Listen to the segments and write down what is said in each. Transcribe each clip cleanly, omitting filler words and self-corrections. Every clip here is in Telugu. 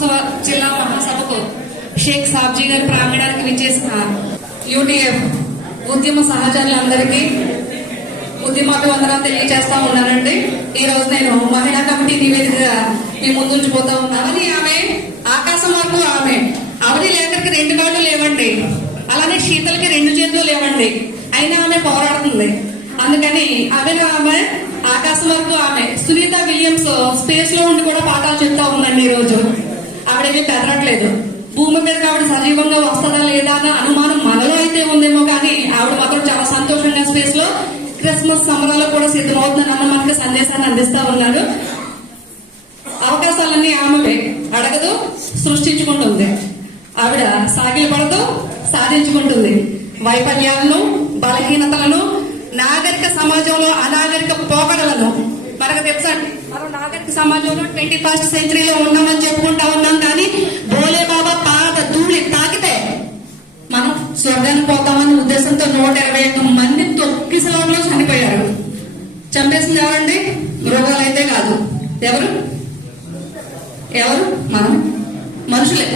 మహోత్సవ జిల్లా మహాసభకు షేక్ సాబ్జీ గారి ప్రాంగణానికి విచ్చేసిన యూటీఎఫ్ ఉద్యమ సహచరులందరికీ ఉద్యమాభివందనాలు తెలియజేస్తా ఉన్నానండి. ఈ రోజు నేను మహిళా కమిటీ నివేదికగా మీ ముందుంచిపోతా ఉన్నామని. ఆమె ఆకాశం వరకు ఆమె అవధి లేఖరికి 2 కాళ్ళు లేవండి, అలానే శీతలకి 2 చేతులు లేవండి, అయినా ఆమె పోరాడుతుంది. అందుకని ఆమె ఆకాశం వరకు ఆమె సునీత విలియమ్స్ స్పేస్ లో ఉండి కూడా పాఠాలు చెప్తా ఉందండి. ఈ రోజు ఆవిడేమీ పెదరట్లేదు. భూమి మీదకి ఆవిడ సజీవంగా వస్తుందా లేదా అన్న అనుమానం మనలో అయితే ఉందేమో, కానీ ఆవిడ మాత్రం చాలా సంతోషంగా స్పేస్ లో క్రిస్మస్ సంబరాలు కూడా సిద్ధమవుతుందన్న మనకి సందేశాన్ని అందిస్తా ఉన్నారు. అవకాశాలన్నీ ఆమె అడగదు, సృష్టించుకుంటుంది. ఆవిడ సాగిలు పడుతూ సాధించుకుంటుంది. వైఫల్యాలను, బలహీనతలను, నాగరిక సమాజంలో అనాగరిక పోకడలను. మనకు తెలుసా, మనం నాగరిక సమాజంలో 21st సెంచరీలో ఉన్నామని చెప్పుకుంటా ఉన్నాం, కానీ భోలే బాబా పాత ధూళి తాకితే మనం స్వర్గానికి పోతామనే ఉద్దేశంతో 121 మంది తొక్కిసలాట్లో చనిపోయారు. చంపేసింది ఎవరండి? మృగాలైతే కాదు. ఎవరు? మనం మనుషులే.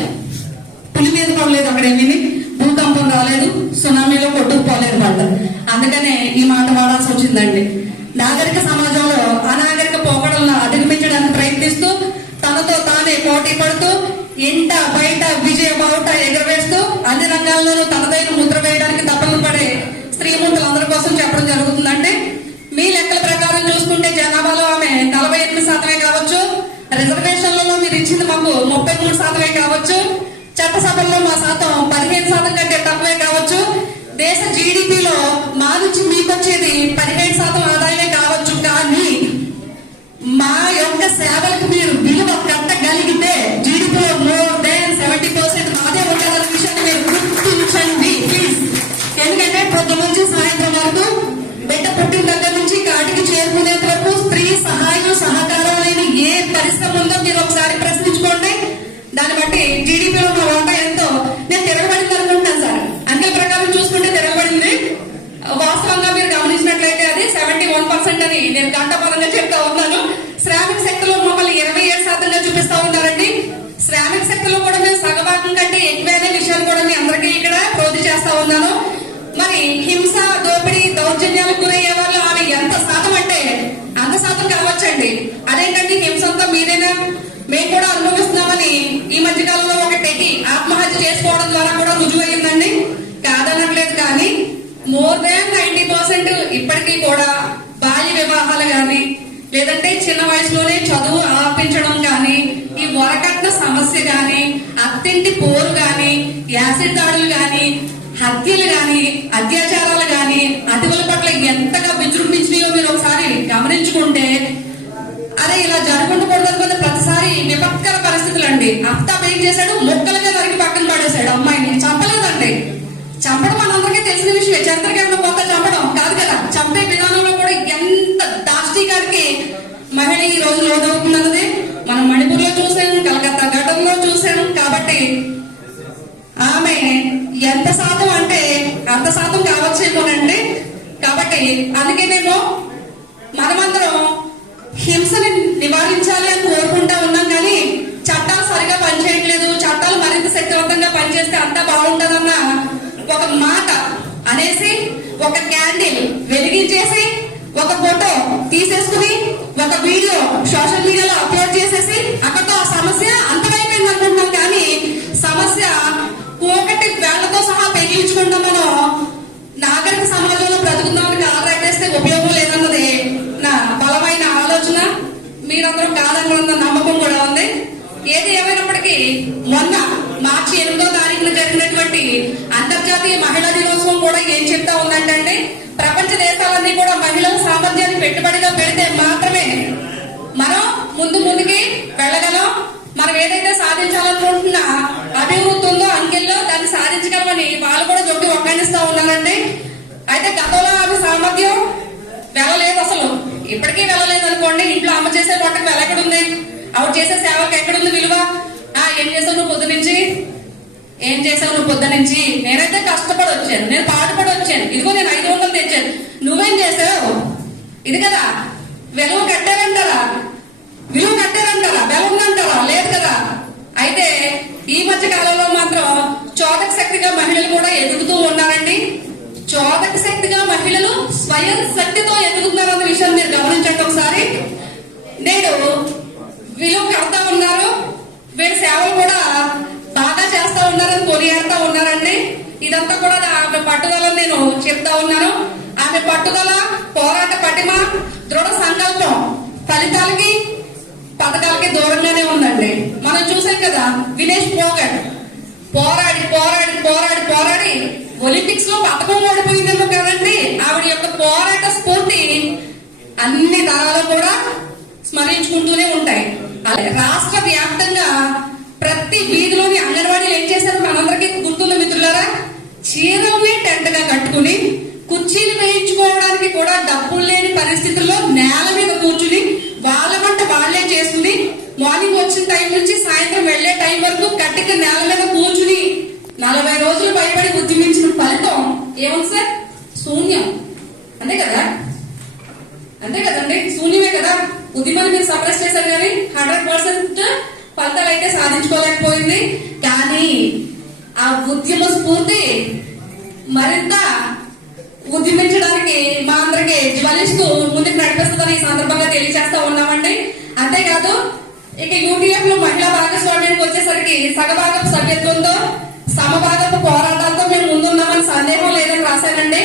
పులి మీద పడలేదు, అక్కడేమీ భూకంపం రాలేదు, సునామీలో కొట్టుకుపోలేదు వాళ్ళు. అందుకనే ఈ మాట వాడాల్సి వచ్చిందండి. నాగరిక సమాజంలో అనాగరిక పోకడలను అధిగమించడానికి ప్రయత్నిస్తూ తనతో తానే పోటీ పడుతూ ఇంట బయట విజయ బావుట ఎగరవేస్తూ అన్ని రంగాల్లోనూ తనదైన ముద్ర వేయడానికి తపన పడే స్త్రీమూర్తులందరి కోసం చెప్పడం జరుగుతుందంటే, మీ లెక్కల ప్రకారం చూసుకుంటే జనాభాలో ఆమె 48% కావచ్చు, రిజర్వేషన్లలో మీరు ఇచ్చింది మాకు 33% కావచ్చు, చట్టసభల్లో మా శాతం 15% కంటే తక్కువే కావచ్చు, దేశ జీడిపిలో మా నుంచి మీకొచ్చేది 17% ఆదాయమే కావచ్చు, కానీ మా యొక్క సేవలకు మీరు విలువ కట్టగలిగితే జీడిపిలో మోర్ దాన్ 70% మాదే ఉండాలన్న విషయాన్ని మీరు గుర్తించండి ప్లీజ్. ఎందుకంటే పొద్దు నుంచి సాయంత్రం వరకు బిడ్డ పుట్టిన దగ్గర నుంచి కాటికి చేరుకునేంత వరకు స్త్రీ సహాయం సహకారం లేని ఏ పరిశ్రమ ఉందో మీరు ఒకసారి ప్రశ్నించుకోండి. దాన్ని బట్టి జీడిపిలో మా వాటా ఎంతో నేను తిరగబడింది అనుకుంటున్నాను సార్. అంకెల ప్రకారం చూసుకుంటే తిరగబడింది. వాస్తవంగా మీరు గమనించినట్లయితే అది 71% అని నేను గంటపరంగా చెప్తా ఉన్నాను. శ్రామిక శక్తిలో మమ్మల్ని 27%గా చూపిస్తా ఉన్నారండి. శ్రామిక శక్తిలో కూడా మేము సగభాగం కంటే ఎక్కువైన విషయాలు కూడా మీ అందరికీ ఇక్కడ ప్రోధి చేస్తా ఉన్నాను. మరి హింస, దోపిడీ, దౌర్జన్యాలకు గురయ్యే వాళ్ళు ఆమె ఎంత శాతం అంటే అంత శాతం కావచ్చండి. అదేంటండి హింస అంతా మీరేనా, మేము కూడా అనుభవిస్తున్నామని ఈ మధ్య కాలంలో ఒక టెకి ఆత్మహత్య చేసుకోవడం ద్వారా కూడా రుజువయ్యిందండి. కాదనట్లేదు, కానీ మోర్ దాన్ 90% ఇప్పటికీ కూడా బాల్య వివాహాలు గాని, లేదంటే చిన్న వయసులోనే చదువు ఆపించడం గాని, ఈ వరకట్న సమస్య గాని, అత్తింటి పోరు గాని, యాసిడ్ దాడులు గాని, హత్యలు గాని, అత్యాచారాలు గాని, అతిథుల పట్ల ఎంతగా విజృంభించినాయో మీరు ఒకసారి గమనించుకుంటే, అరే ఇలా జరగకూడదు అనుకున్న ప్రతిసారి విపత్కర పరిస్థితులు అండి. అఫ్తాబ్ ఏం చేశాడు? ముక్కలుగా నరికి పక్కన పడేశాడు. అమ్మాయిని చంపలేదండి. చంపడం మనందరికీ తెలిసిన విషయం. చంద్రకేమో కొత్త చంపడం కాదు కదా. చంపే విధానంలో కూడా ఎంత దాష్టీకానికి మహిళ ఈ రోజు లోనవుతున్నది మనం మణిపూర్ లో చూసాం, కలకత్తా ఘటనలో చూసాం. కాబట్టి ఆమె ఎంత శాతం అంటే అంత శాతం కావచ్చేమోనండి. కాబట్టి అందుకేనేమో మనమందరం హింసని నివారించాలి అని కోరుకుంటా ఉన్నాం, కానీ చట్టాలు సరిగా పనిచేయట్లేదు. చట్టాలు మరింత శక్తివంతంగా పనిచేస్తే అంతా బాగుంటుందన్న ఒక మాట అనేసి, ఒక క్యాండిల్ వెలిగించేసి, ఒక ఫోటో తీసేసుకుని, ఒక వీడియో సోషల్ మీడియాలో అప్లోడ్ చేసేసి అక్కడతో ఆ సమస్య అంతమైపోయింది అనుకుంటున్నాం. కానీ సమస్య ఒకటి వేళ్లతో సహా పెగిలించుకుంటాం. మనం నాగరిక సమాజంలో బ్రతుకుతామని ఆదరైతే ఉపయోగం లేదన్నది నా బలమైన ఆలోచన. మీరందరూ కాదన్న నమ్మకం కూడా ఉంది. ఏది ఏమైనప్పటికీ మొన్న మార్చి 8వ తారీఖున జరిగినటువంటి అంతర్జాతీయ మహిళా దినోత్సవం కూడా ఏం చెప్తా ఉందంటే, ప్రపంచ దేశాలన్నీ కూడా మహిళల సామర్థ్యాన్ని పెట్టుబడిగా పెడితే మాత్రమే మనం ముందుకి వెళ్ళగలం. మనం ఏదైతే సాధించాలనుకుంటున్న అభివృద్ధి ఉందో అంకెల్లో దాన్ని సాధించగలమని వాళ్ళు కూడా జొట్టి ఒక్కనిస్తా ఉన్నారండి. అయితే గతంలో ఆమె సామర్థ్యం వెళ్ళలేదు, అసలు ఇప్పటికీ వెళ్ళలేదు అనుకోండి. ఇంట్లో అమ్మ చేసే వంటకు వెల ఎక్కడుంది? ఆవిడ చేసే సేవకు ఎక్కడుంది విలువ? ఏం చేసావు నువ్వు పొద్దు నుంచి? ఏం చేసావు నువ్వు పొద్దు నుంచి? నేనైతే కష్టపడి వచ్చాను, నేను పాటుపడి వచ్చాను, ఇదిగో నేను 500 తెచ్చాను. నువ్వేం చేసావు? ఇది కదా విలువ కట్టారంటారా? విలువ కట్టారంటారా? వెల ఉందంటారా? లేదు కదా. అయితే ఉన్నారండి. చోదక శక్తిగా మహిళలు స్వయం శక్తితో ఎదుగుతున్నారు అన్న విషయాన్ని మీరు గమనించండి ఒకసారి. నేడు విలువ కడతా ఉన్నారు, వీళ్ళ సేవలు కూడా బాగా చేస్తా ఉన్నారని కొనియాడుతా ఉన్నారండి. ఇదంతా కూడా ఆమె పట్టుదలని నేను చెప్తా ఉన్నాను. ఆమె పట్టుదల, పోరాట పటిమ, దృఢ సంకల్పం ఫలితాలకి పథకాలకి దూరంగానే ఉందండి. మనం చూసాం కదా, వినేష్ పోగట్ పోరాడి పోరాడి పోరాడి పోరాడి ఒలింపిక్స్ లో పథకం ఓడిపోయిందేమో కదండి. ఆవిడ యొక్క పోరాట స్ఫూర్తి అన్ని తరాలు కూడా స్మరించుకుంటూనే ఉంటాయి. రాష్ట్ర వ్యాప్తంగా ప్రతి వీధిలోని అంగన్వాడీలు ఏం చేశారు మనందరికీ గుర్తున్న మిత్రులారా, చీరల్ని టెంట్ గా కట్టుకుని కుర్చీలు వేయించుకోవడానికి కూడా డబ్బులు లేని పరిస్థితుల్లో నేల మీద కూర్చుని వాళ్ళ వంట వాళ్లే చేసుకుని మార్నింగ్ వచ్చిన టైం నుంచి సాయంత్రం వెళ్లే టైం వరకు కట్టిక నేల మీద కూర్చుని 40 రోజులు భయపడి ఉద్యమించిన ఫలితం ఏముంది సార్? శూన్యం. అంతే కదా, అంతే కదండి, శూన్యమే కదా. ఉద్యమాన్ని మీరు సప్రెస్ చేశారు కానీ 100% ఫలితాలు అయితే సాధించుకోలేకపోయింది. కానీ ఆ ఉద్యమ స్ఫూర్తి మరింత ఉద్యమించడానికి మా అందరికి జ్వలిస్తూ ముందుకు నడిపిస్తుందని ఈ సందర్భంగా తెలియజేస్తా ఉన్నామండి. అంతేకాదు, ఇక యూటీఎఫ్ లో మహిళా భాగస్వామ్యానికి వచ్చేసరికి సగభాగపు సభ్యత్వంతో సమభాగపు పోరాటాలతో మేము ముందున్నామని సందేహం లేదని రాశానండి.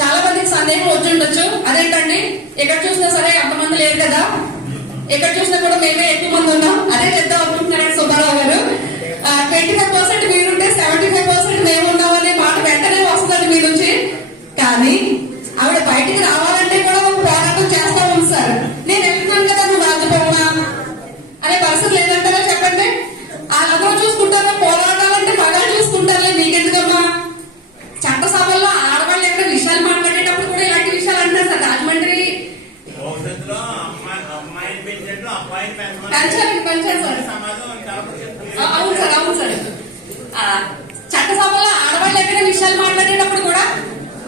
చాలా మందికి సందేహం వచ్చుండొచ్చు, అదేంటండి ఎక్కడ చూసినా సరే అంతమంది లేరు కదా, ఎక్కడ చూసినా కూడా మేమే ఎక్కువ మంది ఉన్నాం, అదే చెప్తాం అనుకుంటున్నారండి సుబ్బారావు గారు. 25% మీరుంటే 75% మేము ఉన్నామనే మాట వెంటనే వస్తుందండి మీ నుంచి. కానీ ఆవిడ బయటికి రావాలంటే కూడా ఒక పోరాటం చేస్తా ఉంది సార్. నేను వెళ్తున్నాను కదా, నువ్వు రాజుకోమా అనే పరిస్థితి లేదంటారా చెప్పండి. వాళ్ళందరూ చూసుకుంటారా, పోరాటాలంటే మగాళ్ళు చూసుకుంటారులే, మీకెందుకమ్మా? చట్టసభల్లో ఆడవాళ్ళు ఎక్కడ విషయాలు మాట్లాడేటప్పుడు కూడా ఇలాంటి విషయాలు అంటారు సార్. రాజమండ్రి పెంచారు సార్. అవును సార్, అవును సార్. చట్టసభలో ఆడవాళ్ళు ఎక్కడ విషయాలు మాట్లాడేటప్పుడు కూడా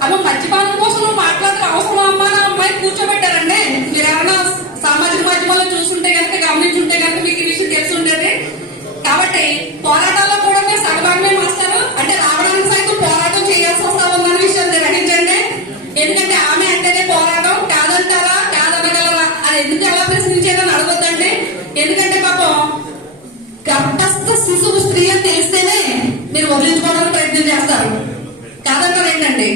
అమ్మ మద్యపానం కోసం నువ్వు మాట్లాడతారు అవసరం అమ్మా నా అమ్మాయి కూర్చోబెట్టారండి. మీరు ఎవరైనా సామాజిక మాధ్యమాల్లో చూస్తుంటే కనుక, గమనించుంటే కనుక మీకు ఈ విషయం తెలిసి ఉండేది. కాబట్టి పోరాటాల్లో కూడా మీరు సగభాగమే మాస్తారు అంటే రావడానికి సైతం పోరాటం చేయాల్సి వస్తా ఉందన్న విషయాన్ని గ్రహించండి. ఎందుకంటే ఆమె అంటేనే పోరాటం, కాదంటారా, కాదనగలరా అని ఎందుకు ఎలా ప్రశ్నించేదని అడగొద్దండి. ఎందుకంటే పాపం గర్భస్థ శిశువు స్త్రీ అని తెలిస్తేనే మీరు వదిలించుకోవడానికి ప్రయత్నం చేస్తారు. కాదంటారా ఏంటండి?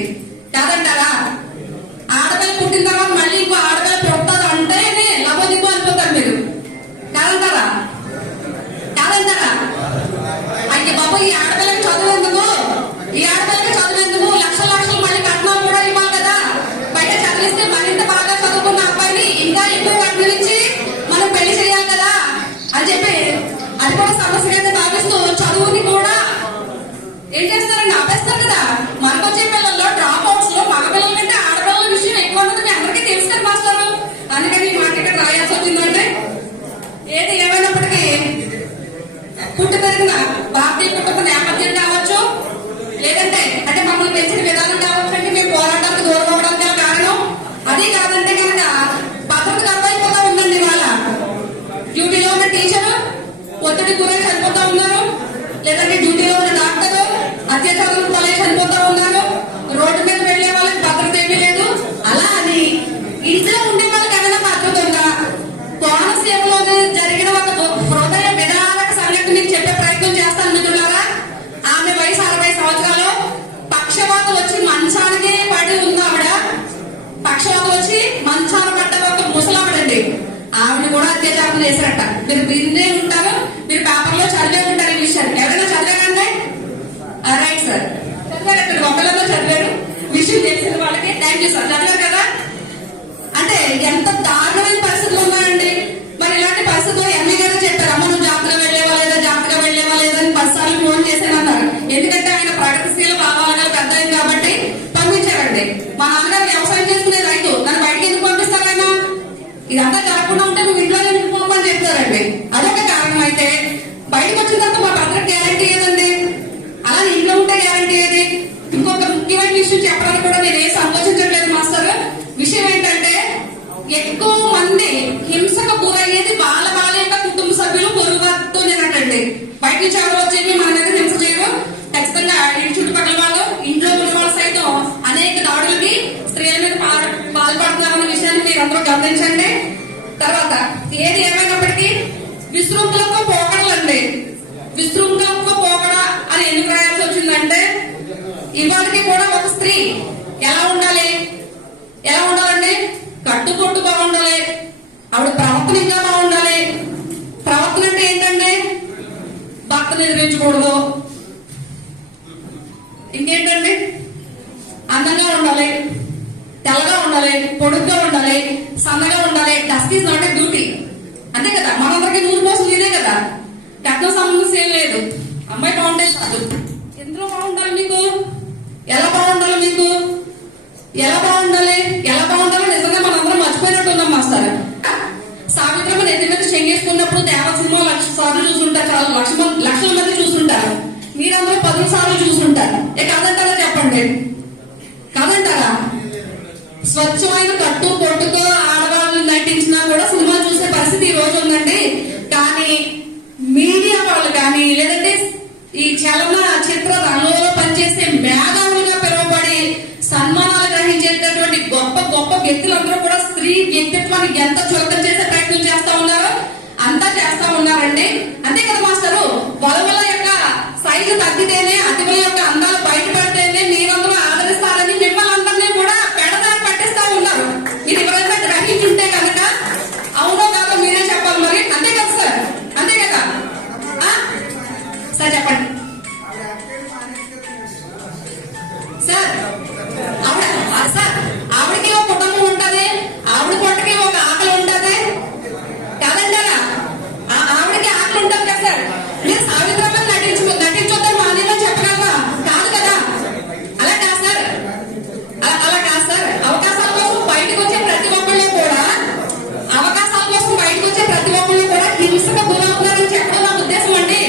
కాదంటారా? ఆడపిల్ల పుట్టిన తర్వాత మళ్ళీ ఇంకో ఆడపిల్ల పుడతారు అంటేనే లవదిబ్బు అనిపోతారు మీరు. కాదంటారా? కాదంటారా? అయితే బాబు ఈ ఆడపిల్లకి చదువేందుకు, ఈ ఆడపిల్లకి చదువేందుకు లక్షల లక్షలు మళ్ళీ కట్నం కూడా ఇవ్వాలి కదా. బయట చదివిస్తే మరింత బాగా చదువుకున్న అబ్బాయిని ఇంకా ఎక్కువ కట్నం ఇచ్చి మనం పెళ్లి చేయాలి కదా అని చెప్పి అది కూడా సమస్యగా భావిస్తూ చదువుని కూడా ఏం చేస్తారండి, ఆపేస్తారు కదా. మనకొచ్చే పిల్లల్లో డ్రాప్ అవుట్స్ లో మగపిల్లల కంటే ఆడపిల్లల విషయం ఎక్కువ ఉంటుంది అందరికీ తెలుసు కదా మాస్టారు. అందుకని ఈ మాట ఇక్కడ రాయాల్సి వచ్చిందంటే ఏది ఏమైనప్పటికీ పుట్టి పెరిగిన భారతీయ కుటుంబ నేపథ్యం కావచ్చు, లేదంటే అంటే మమ్మల్ని పెంచిన విధానం కావచ్చు, అంటే మేము పోరాటానికి దూరం అవడానికి కారణం అదే కాదంటే కనుక భద్రత కరువైపోతా ఉందండి. ఇవాళ డ్యూటీలో ఉన్న టీచర్ ఒత్తిడి గురై చనిపోతా ఉన్నారు, లేదంటే డ్యూటీలో ఉన్న డాక్టర్ అత్యాచారం తలే చనిపోతా ఉన్నారు, రోడ్డు మీద వెళ్లే వాళ్ళకి భద్రత ఏమీ లేదు. అలా అని ఇంట్లో ఉండే వాళ్ళకి ఏమైనా భద్రత ఉందా? కోనసీమలో జరిగిన ఒక హృదయ విధానక సంఘటన మీకు చెప్పే ప్రయత్నం చేస్తాను మిత్రులారా. ఆమె వయసు 60 సంవత్సరాలు, పక్షవాతం వచ్చి మంచానికి పడి ఉంది ఆవిడ. పక్షవాతం వచ్చి మంచాన పడ్డ ఒక ముసలావిడండి. ఆవిడ కూడా అత్యాచారం చేశారట. మీరు వినే ఉంటారు, మీరు పేపర్లో చదివే ఉంటారు ఈ విషయాన్ని. ఎవరైనా చదివారంటే రైట్ సార్, చదివారు. ఇక్కడ ఒకళ్ళలో చదివారు, విషయం తెలిసిన వాళ్ళకి థ్యాంక్ యూ సార్. చదివారు కదా. అంటే ఎంత దారుణమైన పరిస్థితులు ఉన్నాయండి. మరి ఇలాంటి పరిస్థితుల్లో ఎంఏ గారు చెప్పారు, అమ్మ నువ్వు జాగ్రత్తగా వెళ్ళేవా లేదా, జాగ్రత్తగా వెళ్ళేవా లేదని 10 సార్లు ఫోన్ చేశానన్నారు. ఎందుకంటే ఆయన ప్రగతిశీల భావాలు పెద్ద కాబట్టి పంపించారండి. మా నాన్నగారు వ్యవసాయం చేసుకునే రైతు, నన్ను బయటకి ఎందుకు పంపిస్తారు ఆయన? ఇదంతా జరగకుండా ఉంటే నువ్వు ఇంట్లో ఎందుకు పోమని చెప్తారండి. అదొక కారణం. అయితే బయటకు వచ్చిన తర్వాత మా భద్రత గ్యారంటీ ఏదండి, అలా ఇంట్లో ఉంటే గ్యారంటీ ఏది? ఇంకొక ముఖ్యమైన విషయం చెప్పడానికి కూడా నేను ఏం సంతోషించట్లేదు మాస్టర్. విషయం ఏంటంటే ఎక్కువ మంది ఏది ఏమైనప్పటికీ విశృంఖలతో పోకడలండి. విశృంఖలతో పోకడ అని ఎందుకు రాయాల్సి వచ్చిందంటే ఇవాళకి కూడా ఒక స్త్రీ ఎలా ఉండాలి, ఎలా ఉండాలండి? కట్టుకొట్టు బాగుండాలి, ఆవిడ ప్రవర్తన ఇంకా బాగుండాలి. ప్రవర్తన అంటే ఏంటంటే భర్తను ఎదిరించకూడదు, ఇంకేంటండి అందంగా ఉండాలి, తెల్లగా ఉండాలి, పొడుగ్గా ఉండాలి, సన్నగా ఉండాలి. Dust is not a beauty, అంతే కదా. మనందరికీ 100% ఇదే కదా. కట్నం సమస్య ఏం లేదు, అమ్మాయి బాగుంటే కాదు. ఎందులో బాగుండాలి మీకు? ఎలా బాగుండాలి మీకు? ఎలా బాగుండాలి? ఎలా బాగుండాలో నిజంగా మనందరం మర్చిపోయినట్టు ఉన్నాం మాస్టర్. సావిత్రమ్మ నెత్తి మీద చెంగేసుకున్నప్పుడు దేవ సినిమా 1,00,000 సార్లు చూసుంటారు, చాలా లక్షల మంది చూసుంటారు. మీరందరూ 10 సార్లు చూసుంటారు. కాదంటారా చెప్పండి? కాదంటారా? స్వచ్ఛమైన కట్టు పొట్టుతో ఆడవాళ్ళు నటించినా కూడా సినిమా చూసే పరిస్థితి ఈ రోజు ఉందండి. కానీ మీడియా వాళ్ళు కానీ లేదంటే ఈ చలన చిత్ర రంగంలో పనిచేసే మేధావులుగా పిలువబడి సన్మానాలు గ్రహించేటటువంటి గొప్ప గొప్ప వ్యక్తులందరూ కూడా స్త్రీ వ్యక్తిత్వాన్ని ఎంత చులకన చేసే ప్రయత్నం చేస్తా ఉన్నారో అంతా చేస్తా ఉన్నారండి. అంతే కదా మాస్టరు? వలవల యొక్క సైజు తగ్గితేనే, అతివల యొక్క అందాలు బయటపడితేనే మీరందరూ ఆదరిస్తారని మిమ్మల్ని అందరినీ కూడా పెడదారి పట్టిస్తా ఉన్నారు. మీరు ఎవరైనా గ్రహించుంటే కనుక అవునో కాదో మీరే చెప్పాలి మరి. అంతే కదా సార్? అంతే కదా సార్? చెప్పండి సార్. సార్ ఆవిడకి ఒక కుటుంబం ఉంటది, ఆవిడ పొట్టకి ఒక ఆకలి ఉంటది కాదంటారా? ఆవిడకి ఆకలి ఉంటుంది కదా సార్. మీరు సావిత్రమ్మ నటించొద్దని మానేలో చెప్పగలరా? కాదు కదా. అలా కాదు సార్, అలా కాదు సార్. అవకాశాల కోసం బయటకు వచ్చే ప్రతి ఒక్కళ్ళు కూడా హింసకు గురవుతున్నారని చెప్పడం నా ఉద్దేశం అండి.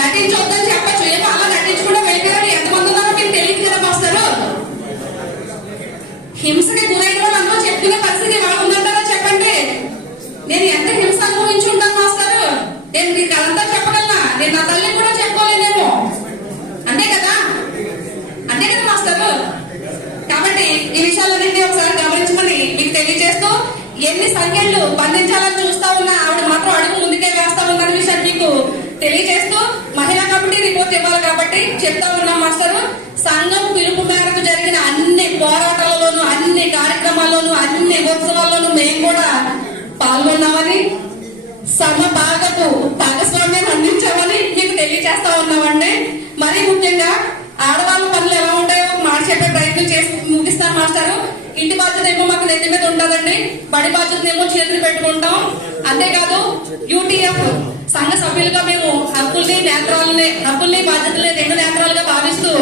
నటించొద్దని చెప్పచ్చు, ఏమో అలా నటించకుండా వెళ్ళిపోయారు ఎంతమంది ఉన్నారో మీకు తెలియదు కదా మాస్టరు. హింసకి గురైన వాళ్ళు అందరూ చెప్పుకునే పరిస్థితి వాళ్ళు ఉందంటారా చెప్పండి? నేను ఎంత హింస అనుభవించి ఉంటాను మాస్టరు? నేను మీకు అదంతా చెప్పగలనా? నేను నా తల్లి కూడా చెప్పుకోలేనేమో. అంతే కదా? అంతే కదా మాస్టరు? కాబట్టి ఈ విషయాలన్నింటినీ ఒకసారి గమనించమని మీకు తెలియజేస్తూ, ఎన్ని సంఖ్యలు బంధించాలని చూస్తా ఉన్నా ఆవిడ మాత్రం అడుగు ముందుకే వేస్తా ఉన్న విషయాన్ని మీకు తెలియజేస్తూ, మహిళా కమిటీ రిపోర్ట్ ఇవ్వాలి కాబట్టి చెప్తా ఉన్నాం మాస్టరు. సంఘం పిలుపు మేరకు జరిగిన అన్ని పోరాటాలలోనూ, అన్ని కార్యక్రమాల్లోనూ, అన్ని ఉత్సవాల్లోనూ మేము కూడా పాల్గొన్నామని, భాగస్వామ్యాన్ని అందించామని మీకు తెలియజేస్తా ఉన్నామండి. మరీ ముఖ్యంగా ఆడవాళ్ళ పనులు ఎలా ఉంటాయో ఒక మాట చెప్పే ప్రయత్నం చేసి ముగిస్తాను మాస్టారు. ఇంటి బాధ్యత ఏమో మాకు నెత్తి మీద ఉంటుందండి, బడి బాధ్యత ఏమో చేతులు పెట్టుకుంటాం. అంతేకాదు యూటీఎఫ్ సంఘ సభ్యులుగా మేము హక్కుల్ని బాధ్యతల్ని 2 నేత్రాలుగా భావిస్తూ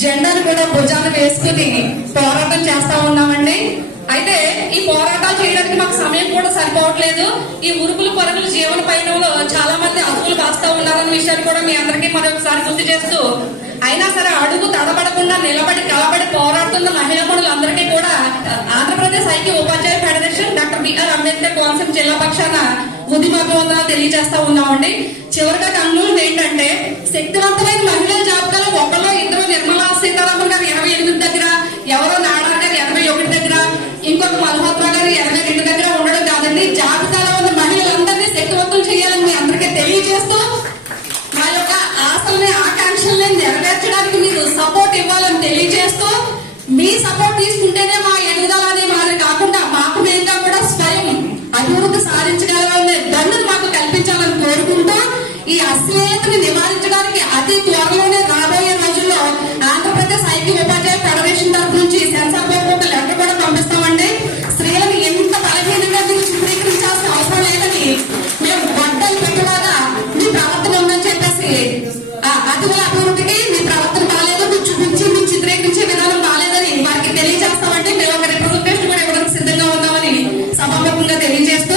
జెండాను కూడా భుజాన్ని వేసుకుని పోరాటం చేస్తా ఉన్నామండి. అయితే ఈ పోరాటాలు చేయడానికి మాకు సమయం కూడా సరిపోవట్లేదు. ఈ ఉరుకులు పరుగులు జీవన పయనంలో చాలా మంది అదుపులు కాస్తా ఉన్నారన్న విషయాన్ని కూడా మీ అందరికీ మరొకసారి గుర్తు చేస్తూ, అయినా సరే అడుగు తడబడకుండా నిలబడి కలబడి పోరాడుతున్న మహిళా మనులందరికీ కూడా ఆంధ్రప్రదేశ్ ఐక్య ఉపాధ్యాయ federation doctor BR Ambedkar Konaseema జిల్లా పక్షాన ఉద్యమాభివందనాలు తెలియజేస్తా ఉన్నామండి. చివరిగా కన్క్లూజన్ ఏంటంటే, శక్తివంతమైన మహిళల జాబితాలో ఒకళ్ళు ఇద్దరు నిర్మలా సీతారామన్ గారు 88 దగ్గర, ఎవరో నాడా గారు 81 దగ్గర, ఇంకొక మల్హోత్రా గారు 82 దగ్గర ఉండడం కాదండి. జాబితాలో ఉన్న మహిళలందరినీ శక్తివంతులు చేయాలని మీ అందరికీ తెలియజేస్తూ, మా యొక్క ఆశల్ని ఆకాంక్షల్ని నెరవేర్చడానికి మీరు సపోర్ట్ ఇవ్వాలని తెలియజేస్తూ, మీ సపోర్ట్ తీసుకుంటేనే మా ఎదుగుదల అనే మాదిరి కాకుండా మాకు మేలుగా కూడా స్వయం అభివృద్ధి సాధించగలనే దండును మాకు కల్పించాలని కోరుకుంటూ, ఈ అశ్లీలతని నివారించడానికి అతి త్వరలోనే రాబోయే రోజుల్లో ఆంధ్రప్రదేశ్ ఐక్య ఉపాధ్యాయ ఫెడరేషన్ తరఫు నుంచి సెన్సార్ బోర్డు ఒక లెటర్ కూడా పంపిస్తామండి. స్త్రీలను ఎంత బలహీనంగా మీరు చిత్రీకరించాల్సిన అవసరం లేదని, మేము గొడ్డలు పెట్టలాగా మీ ప్రవర్తన ఉందని చెప్పేసి అతివల అభివృద్ధికి మీ ప్రవర్తన బాగాలేదు, మీరు చూపించి మీ చిత్రీకరించే విధానం బాగాలేదని వారికి తెలియజేస్తామంటే మేము ఒక రిప్రజెంటేషన్ కూడా ఇవ్వడానికి సిద్ధంగా ఉన్నామని సభాముఖంగా తెలియజేస్తూ,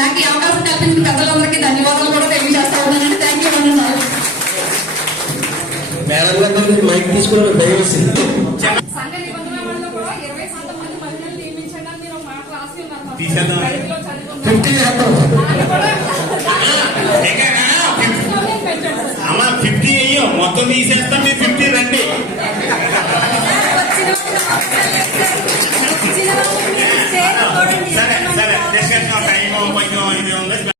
నాకు ఈ అవకాశం కల్పించిన పెద్దలందరికీ ధన్యవాదాలు కూడా తెలియజేస్తా ఉన్నానండి. థ్యాంక్ యూ అండి. మైక్ తీసుకుని దయచేసింది సంఘ నిబంధనలలో కూడా 20% మంది మహిళలు నియమించండి అని మీరు మాట రాసి ఉన్నారు. అమ్మా 50 అయ్యో మొత్తం తీసేస్తాం, మీరు 50 రండి. సరే సరే టైం కొంచెం ఇది ఉంది